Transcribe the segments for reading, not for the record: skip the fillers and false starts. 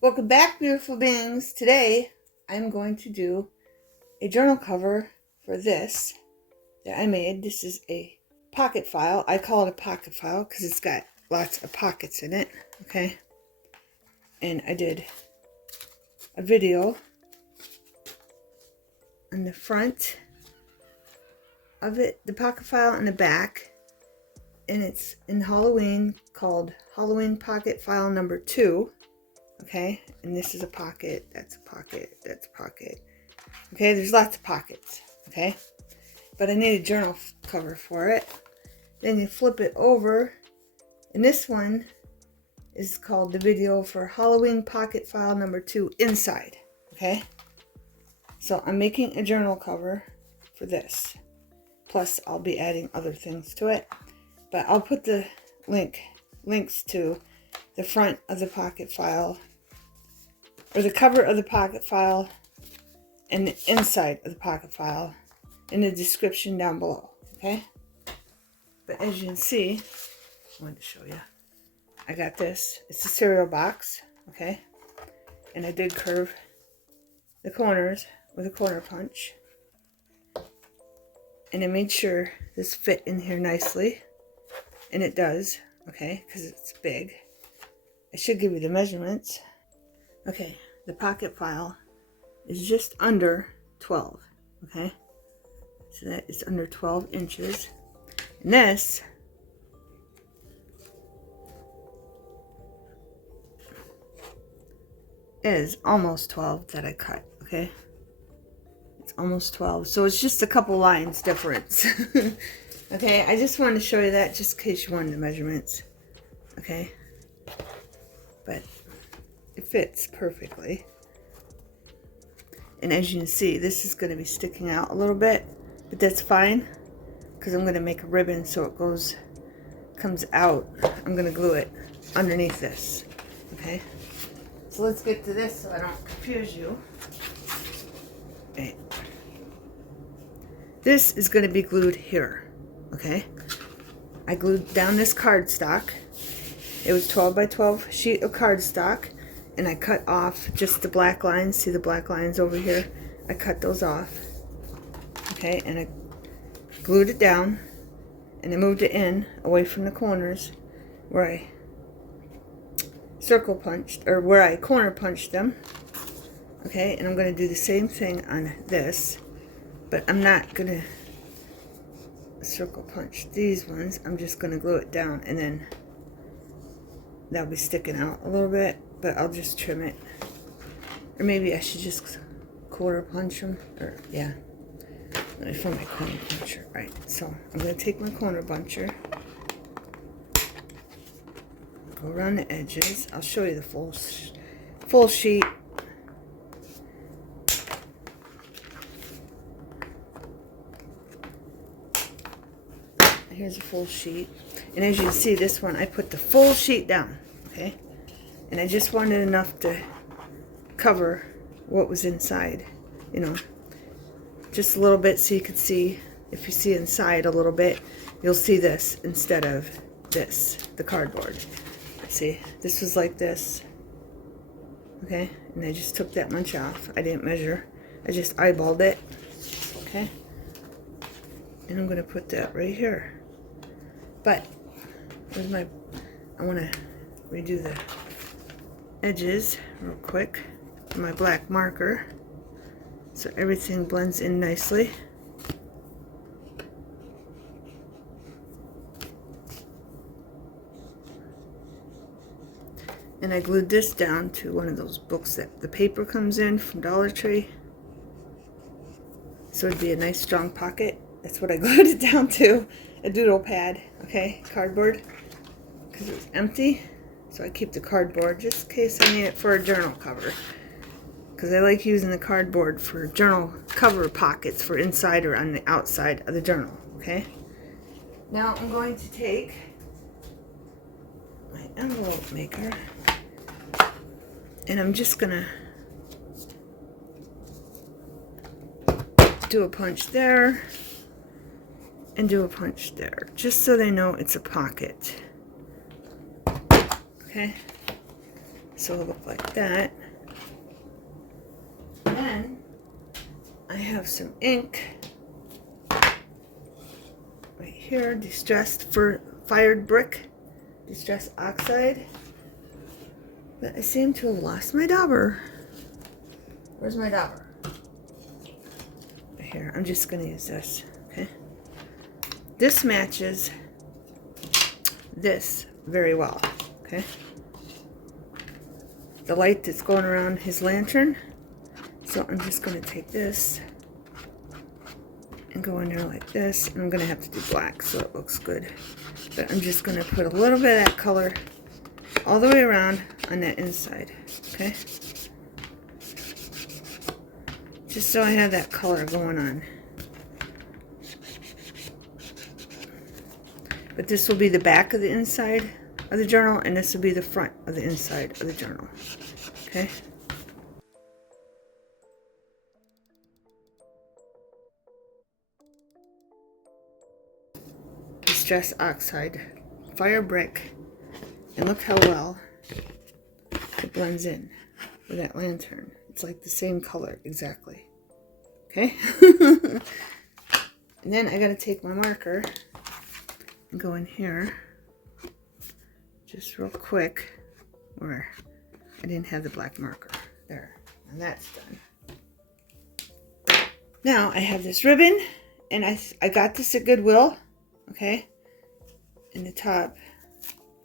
Welcome back, beautiful beings. Today I'm going to do a journal cover for this that I made. This is a pocket file. I call it a pocket file because it's got lots of pockets in it, okay? And I did a video on the front of it, the pocket file, and the back, and it's in Halloween, called Halloween Pocket File number 2. Okay, and this is a pocket, that's a pocket, that's a pocket. Okay, there's lots of pockets, okay? But I need a journal cover for it. Then you flip it over, and this one is called the video for Halloween Pocket File number 2 inside, okay? So I'm making a journal cover for this. Plus, I'll be adding other things to it. But I'll put the links to the front of the pocket file, or the cover of the pocket file, and the inside of the pocket file in the description down below, okay? But as you can see, I wanted to show you, I got this. It's a cereal box, okay? And I did curve the corners with a corner punch. And I made sure this fit in here nicely. And it does, okay, because it's big. I should give you the measurements. Okay, the pocket file is just under 12, okay? So that is under 12 inches. And this is almost 12 that I cut, okay? It's almost 12, so it's just a couple lines difference. Okay, I just wanted to show you that just in case you wanted the measurements, okay? But it fits perfectly. And as you can see, this is going to be sticking out a little bit, but that's fine because I'm going to make a ribbon so it comes out. I'm going to glue it underneath this, okay? So let's get to this so I don't confuse you. Okay. This is going to be glued here, okay? I glued down this cardstock. It was 12 by 12 sheet of cardstock, and I cut off just the black lines. See the black lines over here? I cut those off, okay? And I glued it down, and I moved it in away from the corners where I circle punched, or where I corner punched them, okay? And I'm going to do the same thing on this, but I'm not going to circle punch these ones. I'm just going to glue it down, and then that'll be sticking out a little bit, but I'll just trim it. Or maybe I should just quarter punch them, or yeah. Let me find my corner puncher. Right, so I'm going to take my corner puncher, go around the edges. I'll show you the full sheet. Here's a full sheet. And as you can see, this one, I put the full sheet down, okay? And I just wanted enough to cover what was inside, you know, just a little bit so you could see. If you see inside a little bit, you'll see this instead of this, the cardboard. See, this was like this, okay? And I just took that much off. I didn't measure. I just eyeballed it, okay? And I'm going to put that right here. But where's my, I want to redo the edges real quick with my black marker so everything blends in nicely. And I glued this down to one of those books that the paper comes in from Dollar Tree, so it'd be a nice strong pocket. That's what I glued it down to, a doodle pad, okay, cardboard, because it was empty. So I keep the cardboard just in case I need it for a journal cover, because I like using the cardboard for journal cover pockets for inside or on the outside of the journal, okay? Now I'm going to take my envelope maker, and I'm just gonna do a punch there and do a punch there, just so they know it's a pocket. Okay, So it'll look like that. Then I have some ink right here, distressed for fired brick, distress oxide. But I seem to have lost my dauber. Where's my dauber? Right here. I'm just going to use this. Okay. This matches this very well. Okay. The light that's going around his lantern. So I'm just going to take this and go in there like this. And I'm going to have to do black so it looks good. But I'm just going to put a little bit of that color all the way around on that inside. Okay. Just so I have that color going on. But this will be the back of the inside of the journal, and this will be the front of the inside of the journal. Okay? Distress oxide, fire brick, and look how well it blends in with that lantern. It's like the same color exactly. Okay? And then I gotta take my marker and go in here just real quick where I didn't have the black marker. There. And that's done. Now I have this ribbon, and I got this at Goodwill. Okay? And the top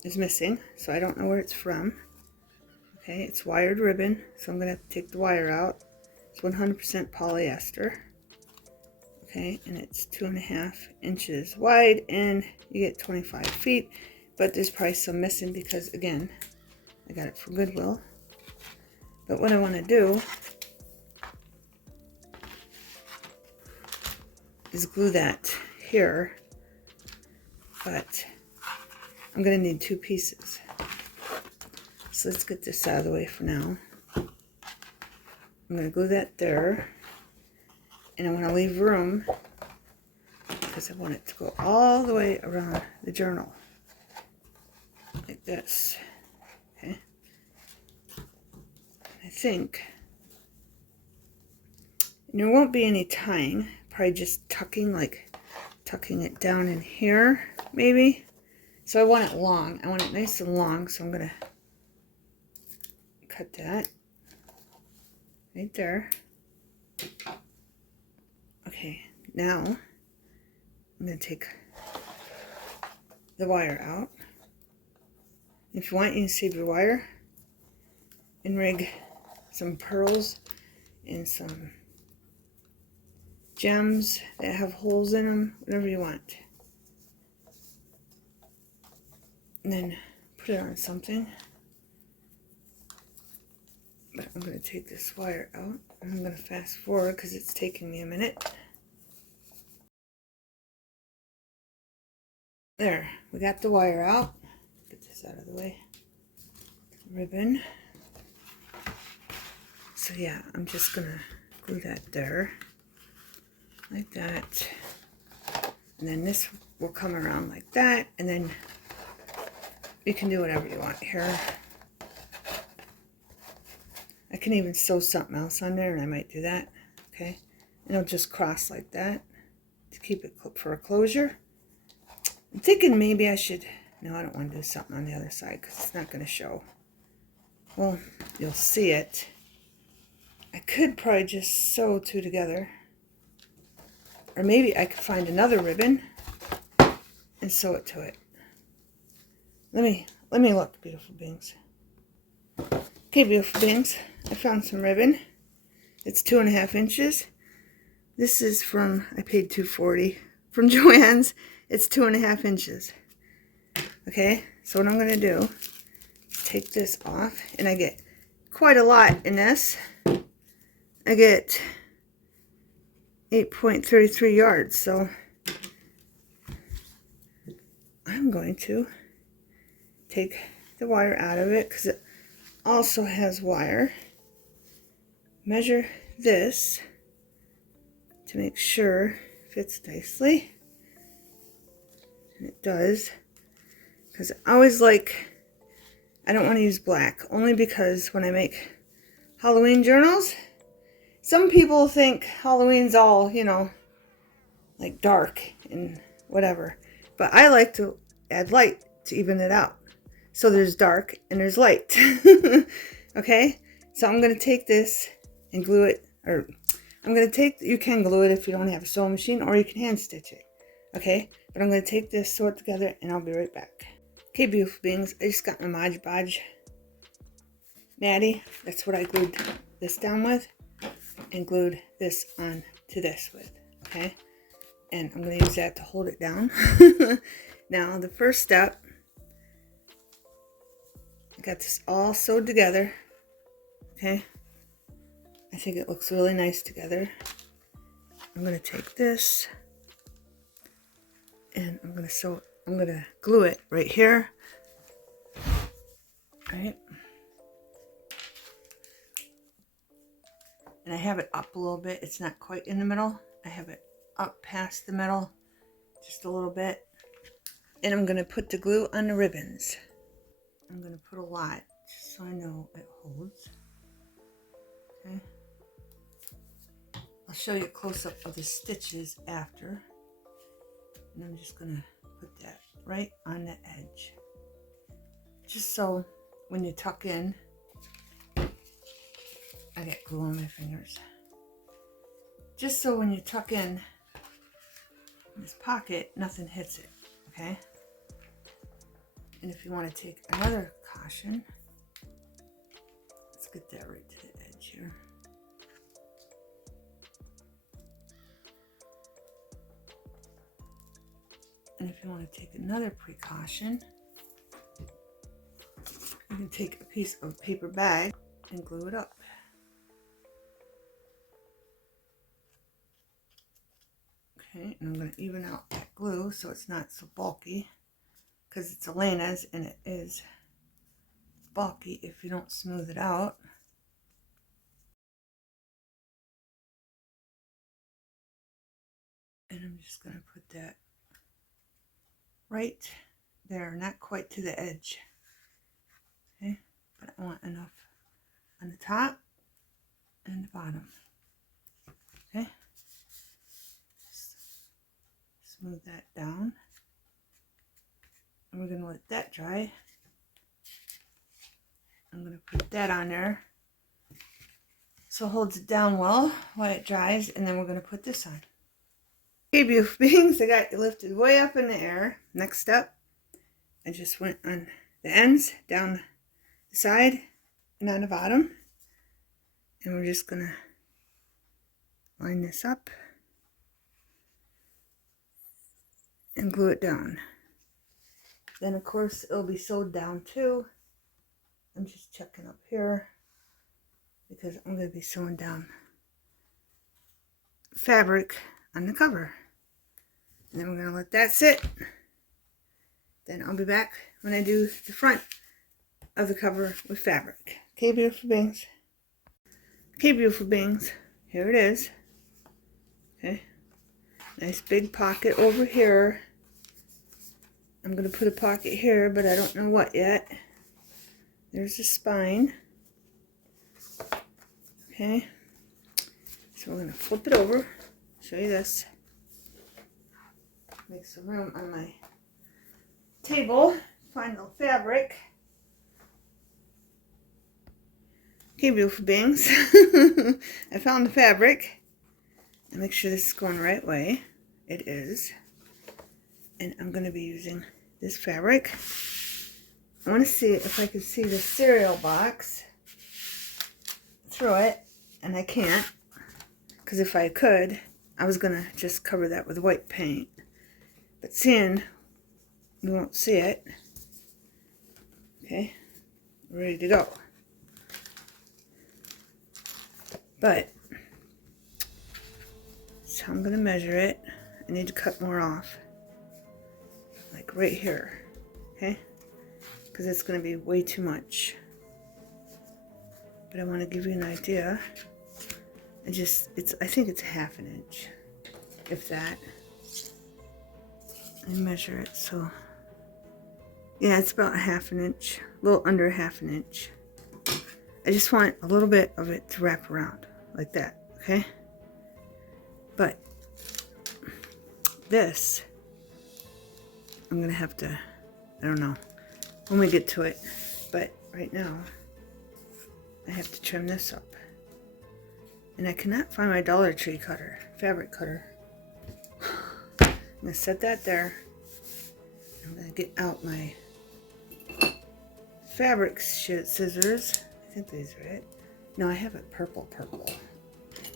is missing, so I don't know where it's from. Okay, it's wired ribbon, so I'm going to have to take the wire out. It's 100% polyester. Okay, and it's 2.5 inches wide, and you get 25 feet. But there's probably some missing because, again, I got it from Goodwill. But what I want to do is glue that here. But I'm going to need 2 pieces. So let's get this out of the way for now. I'm going to glue that there. And I want to leave room because I want it to go all the way around the journal. Like this. Okay. I think there won't be any tying. Probably just tucking it down in here, maybe. So I want it long. I want it nice and long, so I'm going to cut that right there. Okay, now I'm going to take the wire out. If you want, you can save your wire and rig some pearls and some gems that have holes in them, whatever you want. And then put it on something. But I'm going to take this wire out. I'm going to fast forward because it's taking me a minute. There, we got the wire out. Get this out of the way. Ribbon. So yeah, I'm just going to glue that there. Like that. And then this will come around like that. And then you can do whatever you want here. I can even sew something else on there, and I might do that. Okay. And it'll just cross like that to keep it for a closure. I'm thinking maybe I should... No, I don't want to do something on the other side because it's not going to show. Well, you'll see it. I could probably just sew 2 together. Or maybe I could find another ribbon and sew it to it. Let me look, beautiful beings. Okay, beautiful beings. I found some ribbon. It's 2.5 inches. This is from, I paid $2.40 from Joann's. It's 2.5 inches. Okay, so what I'm going to do is take this off, and I get quite a lot in this. I get 8.33 yards, so I'm going to take the wire out of it because it also has wire. Measure this to make sure it fits nicely. And it does, because I always like I don't want to use black, only because when I make Halloween journals, some people think Halloween's all, you know, like dark and whatever. But I like to add light to even it out. So there's dark and there's light. Okay? So I'm going to take this and glue it, or I'm going to take, you can glue it if you don't have a sewing machine, or you can hand stitch it. Okay? But I'm going to take this, sew it together, and I'll be right back. Okay, beautiful beings, I just got my Mod Podge Natty. That's what I glued this down with, and glued this on to this with. Okay? And I'm going to use that to hold it down. Now, the first step, I got this all sewed together. Okay? I think it looks really nice together. I'm going to take this and I'm going to glue it right here. Right? And I have it up a little bit. It's not quite in the middle. I have it up past the middle just a little bit. And I'm going to put the glue on the ribbons. I'm going to put a lot just so I know it holds. Okay. I'll show you a close-up of the stitches after. And I'm just going to put that right on the edge. Just so when you tuck in, I got glue on my fingers. Just so when you tuck in this pocket, nothing hits it, okay? And if you want to take another caution, let's get that right to the edge here. And if you want to take another precaution, you can take a piece of paper bag and glue it up. Okay, and I'm going to even out that glue so it's not so bulky, because it's Elena's and it is bulky if you don't smooth it out. And I'm just going to put that right there, not quite to the edge. Okay, but I want enough on the top and the bottom. Okay, just smooth that down. And we're going to let that dry. I'm going to put that on there so it holds it down well while it dries, and then we're going to put this on. Okay, beautiful beings, I got it lifted way up in the air. Next up, I just went on the ends, down the side and on the bottom, and we're just going to line this up and glue it down. Then of course it'll be sewed down too. I'm just checking up here because I'm going to be sewing down fabric on the cover. And then we're going to let that sit. Then I'll be back when I do the front of the cover with fabric. Okay, beautiful beings. Okay, beautiful beings. Here it is. Okay. Nice big pocket over here. I'm going to put a pocket here, but I don't know what yet. There's the spine. Okay. So we're going to flip it over. Show you this. Make some room on my table. Find the fabric. Okay, beautiful beings. I found the fabric. And make sure this is going the right way. It is. And I'm going to be using this fabric. I want to see if I can see the cereal box through it. And I can't. Because if I could, I was going to just cover that with white paint. But seeing we won't see it. Okay. We're ready to go. But, so I'm going to measure it. I need to cut more off. Like right here. Okay? Because it's going to be way too much. But I want to give you an idea. I think it's 1/2 inch. If that. I measure it so. Yeah, it's about 1/2 inch, a little under 1/2 inch. I just want a little bit of it to wrap around like that, okay? But this, I'm gonna have to, I don't know, when we get to it, but right now, I have to trim this up. And I cannot find my Dollar Tree cutter, fabric cutter. I'm gonna set that there. I'm gonna get out my fabric scissors. I think these are it. No, I have a purple.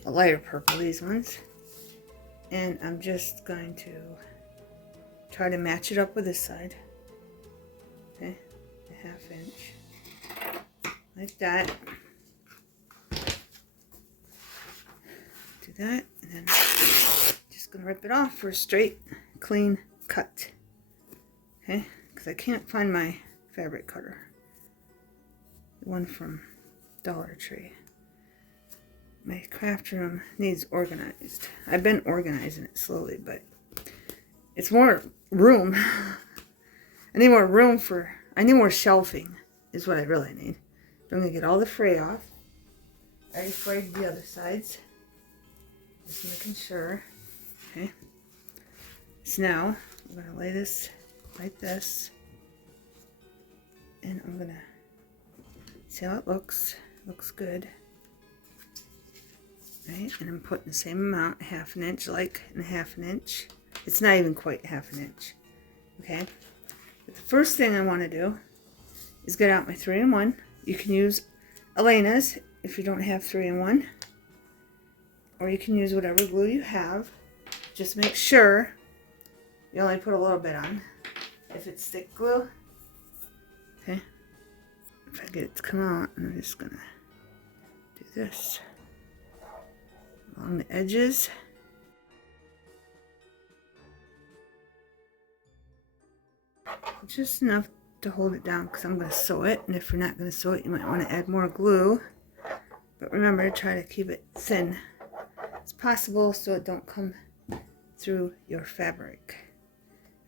A lighter purple, these ones. And I'm just going to try to match it up with this side. Okay, 1/2 inch. Like that. Do that, and then just gonna rip it off for a straight, clean cut. Okay, because I can't find my fabric cutter. The one from Dollar Tree. My craft room needs organized. I've been organizing it slowly, but it's more room. I need more room I need more shelving is what I really need. I'm gonna get all the fray off. I already frayed the other sides. Just making sure. Okay. So now I'm gonna lay this like this. And I'm gonna see how it looks. Looks good. Right, and I'm putting the same amount, 1/2 inch, like, and 1/2 inch. It's not even quite 1/2 inch. Okay. But the first thing I want to do is get out my 3-in-1. You can use Elena's if you don't have 3-in-1, or you can use whatever glue you have. Just make sure you only put a little bit on. If it's thick glue, okay. If I get it to come out, I'm just gonna do this along the edges. Just enough to hold it down because I'm going to sew it. And if you're not going to sew it, you might want to add more glue. But remember to try to keep it thin as possible so it don't come through your fabric.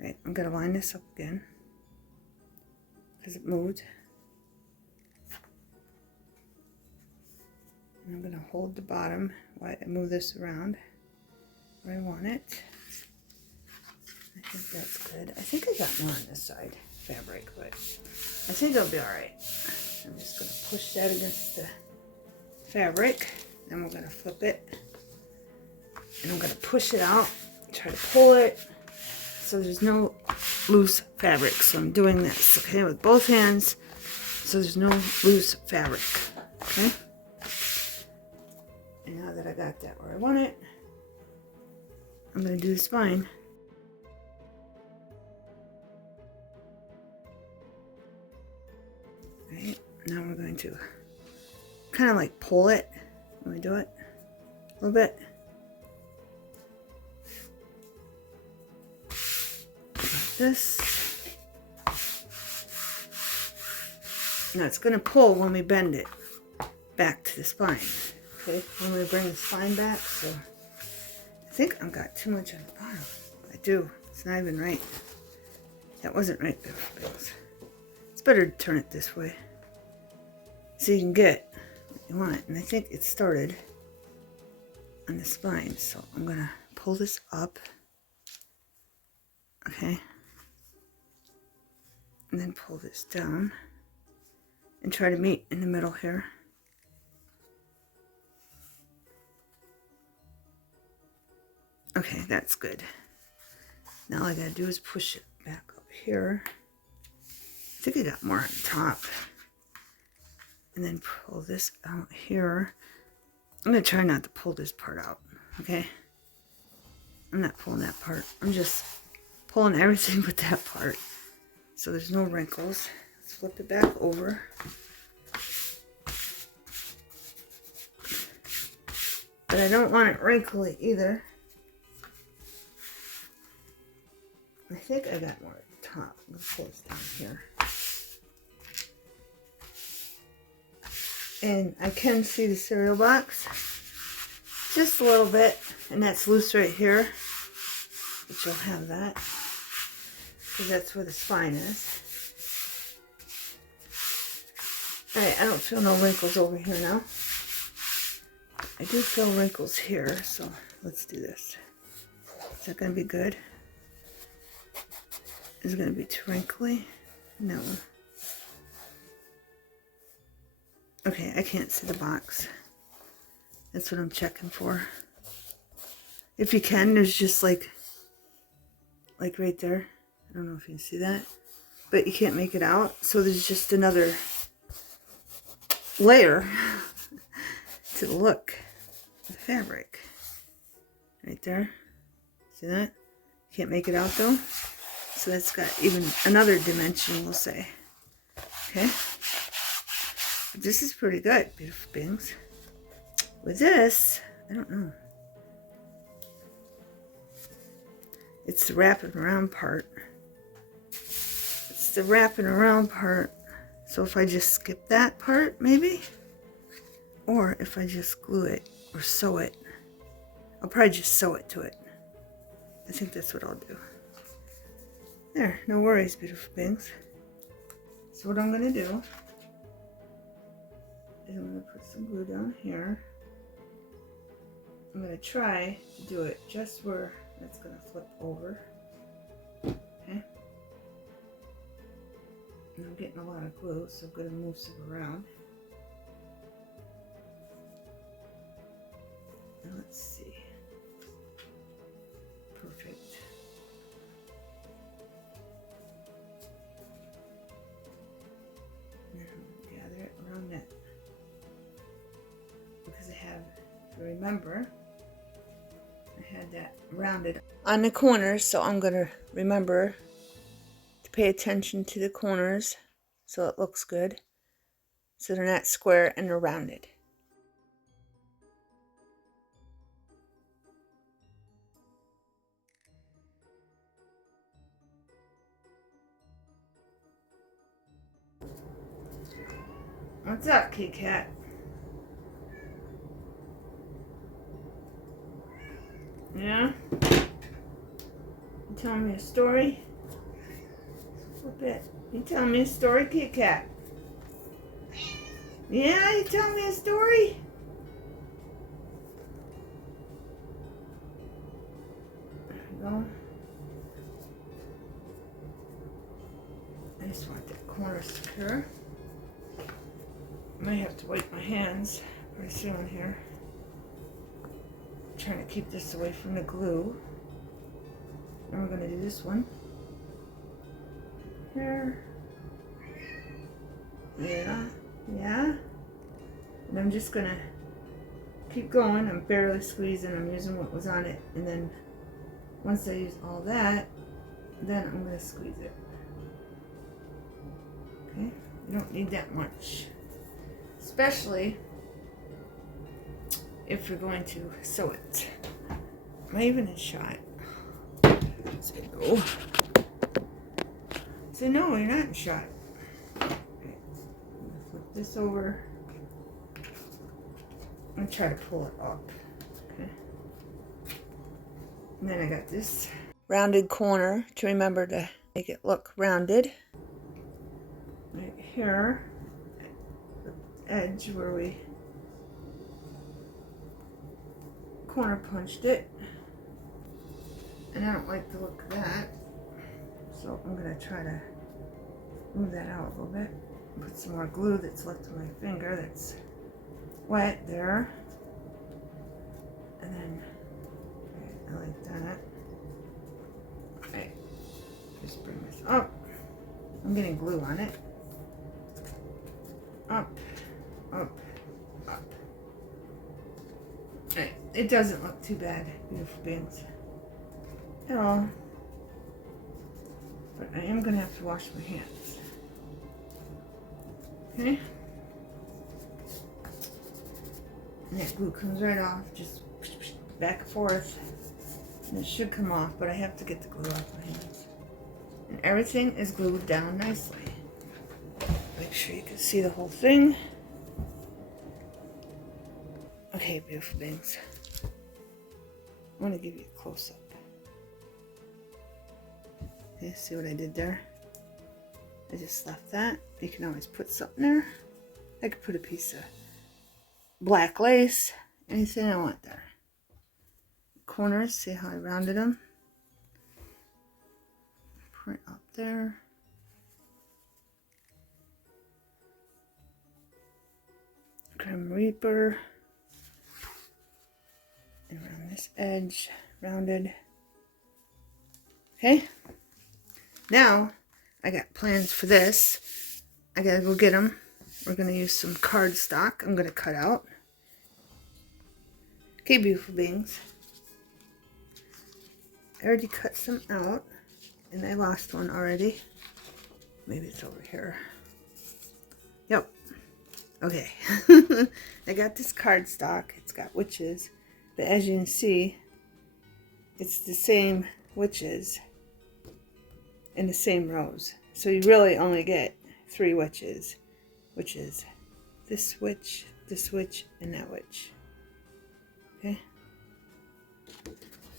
Right, I'm going to line this up again because it moved. And I'm going to hold the bottom while I move this around where I want it. I think that's good. I think I got more on this side fabric, but I think it'll be alright. I'm just going to push that against the fabric. Then we're going to flip it. And I'm going to push it out. Try to pull it so there's no loose fabric. So I'm doing this, okay, with both hands so there's no loose fabric. Okay? And now that I got that where I want it, I'm going to do the spine. Right, now we're going to kind of like pull it when we do it a little bit. Like this. Now it's going to pull when we bend it back to the spine. Okay, when we bring the spine back. So I think I've got too much on the bottom. I do. It's not even right. That wasn't right there, Bills. It's better to turn it this way so you can get what you want. And I think it started on the spine, so I'm gonna pull this up, okay, and then pull this down and try to meet in the middle here. Okay, that's good. Now all I gotta do is push it back up here. I think I got more on top. And then pull this out here. I'm going to try not to pull this part out, okay? I'm not pulling that part. I'm just pulling everything but that part. So there's no wrinkles. Let's flip it back over. But I don't want it wrinkly either. I think I got more at the top. Let's pull this down here. And I can see the cereal box just a little bit, and that's loose right here, but you'll have that because that's where the spine is. Alright, I don't feel no wrinkles over here now. I do feel wrinkles here, so let's do this. Is that going to be good? Is it going to be too wrinkly? No. Okay, I can't see the box. That's what I'm checking for. If you can, there's just like right there. I don't know if you can see that, but you can't make it out. So there's just another layer to the look of the fabric. Right there. See that? Can't make it out though. So that's got even another dimension, we'll say. Okay. But this is pretty good, beautiful beings. With this, I don't know. It's the wrapping around part. It's the wrapping around part. So if I just skip that part, maybe? Or if I just glue it or sew it. I'll probably just sew it to it. I think that's what I'll do. There, no worries, beautiful beings. So what I'm going to do is I'm going to put some glue down here. I'm going to try to do it just where it's going to flip over. Okay. And I'm getting a lot of glue, so I'm going to move some around. And let's see. Perfect. And gather it around that. Because I have, if you remember, I had that rounded on the corners, so I'm going to remember to pay attention to the corners so it looks good. So they're not square and they're rounded. What's up, Kit Kat? Yeah? You telling me a story? Flip it. You telling me a story, Kit Kat? Yeah, you telling me a story? There we go. I just want that corner secure. I might have to wipe my hands pretty soon here. I'm trying to keep this away from the glue. And we're going to do this one. Here. Yeah. Yeah. And I'm just going to keep going. I'm barely squeezing. I'm using what was on it. And then once I use all that, then I'm going to squeeze it. Okay? You don't need that much. Especially if you're going to sew it. Am I even in shot? Let's go. So no, you're not in shot. Okay. Flip this over. I'm going to try to pull it up. Okay. And then I got this rounded corner to remember to make it look rounded. Right here. Edge where we corner punched it, and I don't like the look of that, so I'm going to try to move that out a little bit. Put some more glue that's left on my finger that's wet there, and then I like that. Okay, just bring this up. I'm getting glue on it. Up. Up, up. Right. It doesn't look too bad, beautiful beings, at all. But I am going to have to wash my hands. Okay? And that glue comes right off, just back and forth. And it should come off, but I have to get the glue off my hands. And everything is glued down nicely. Make sure you can see the whole thing. Okay, beautiful beings. I want to give you a close-up. Okay, see what I did there? I just left that. You can always put something there. I could put a piece of black lace, anything I want there. Corners, see how I rounded them? Print up there. Grim Reaper. And around this edge, rounded. Okay. Now, I got plans for this. I gotta go get them. We're gonna use some cardstock I'm gonna cut out. Okay, beautiful beings. I already cut some out, and I lost one already. Maybe it's over here. Yep. Okay. I got this cardstock. It's got witches, but as you can see, it's the same witches in the same rows. So you really only get 3 witches, which is this witch, and that witch. Okay.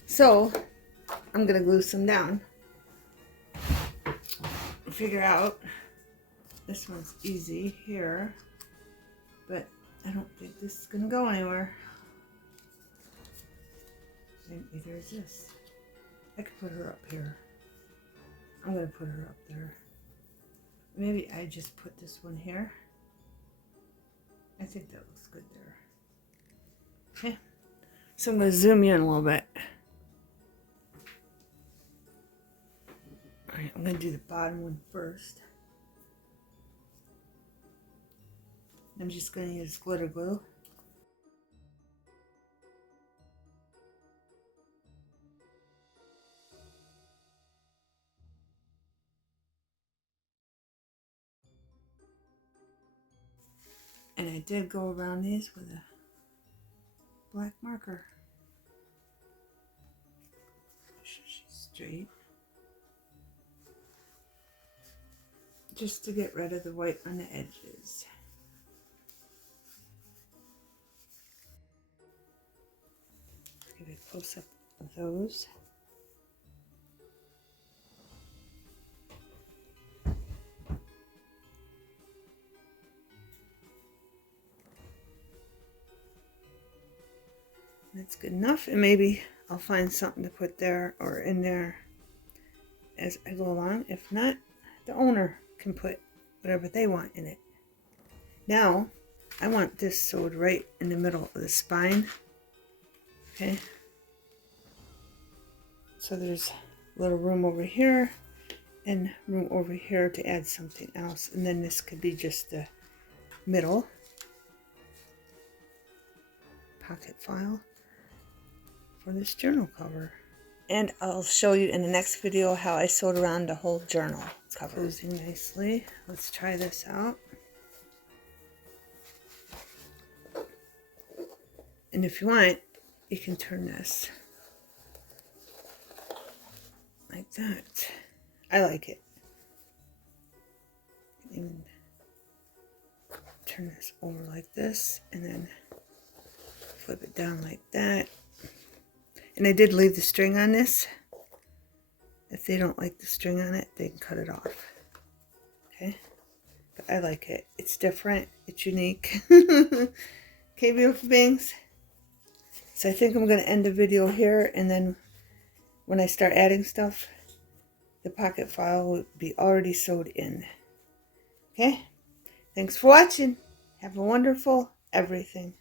So I'm gonna glue some down. Figure out, this one's easy here, but I don't think this is gonna go anywhere. And either is this. I could put her up here. I'm gonna put her up there. Maybe I just put this one here. I think that looks good there. Okay. So I'm gonna zoom in a little bit. Alright, I'm gonna do the bottom one first. I'm just gonna use glitter glue. And I did go around these with a black marker. Make sure she's straight. Just to get rid of the white on the edges. Give a close up of those. That's good enough, and maybe I'll find something to put there or in there as I go along. If not, the owner can put whatever they want in it. Now, I want this sewed right in the middle of the spine. Okay. So there's a little room over here and room over here to add something else. And then this could be just the middle pocket file for this journal cover. And I'll show you in the next video how I sewed around the whole journal cover. Closing nicely. Let's try this out. And if you want, you can turn this like that. I like it. And turn this over like this, and then flip it down like that. And I did leave the string on this. If they don't like the string on it, they can cut it off. Okay? But I like it. It's different. It's unique. Okay, beautiful beings. So I think I'm going to end the video here, and then when I start adding stuff, the pocket file will be already sewed in. Okay? Thanks for watching. Have a wonderful everything.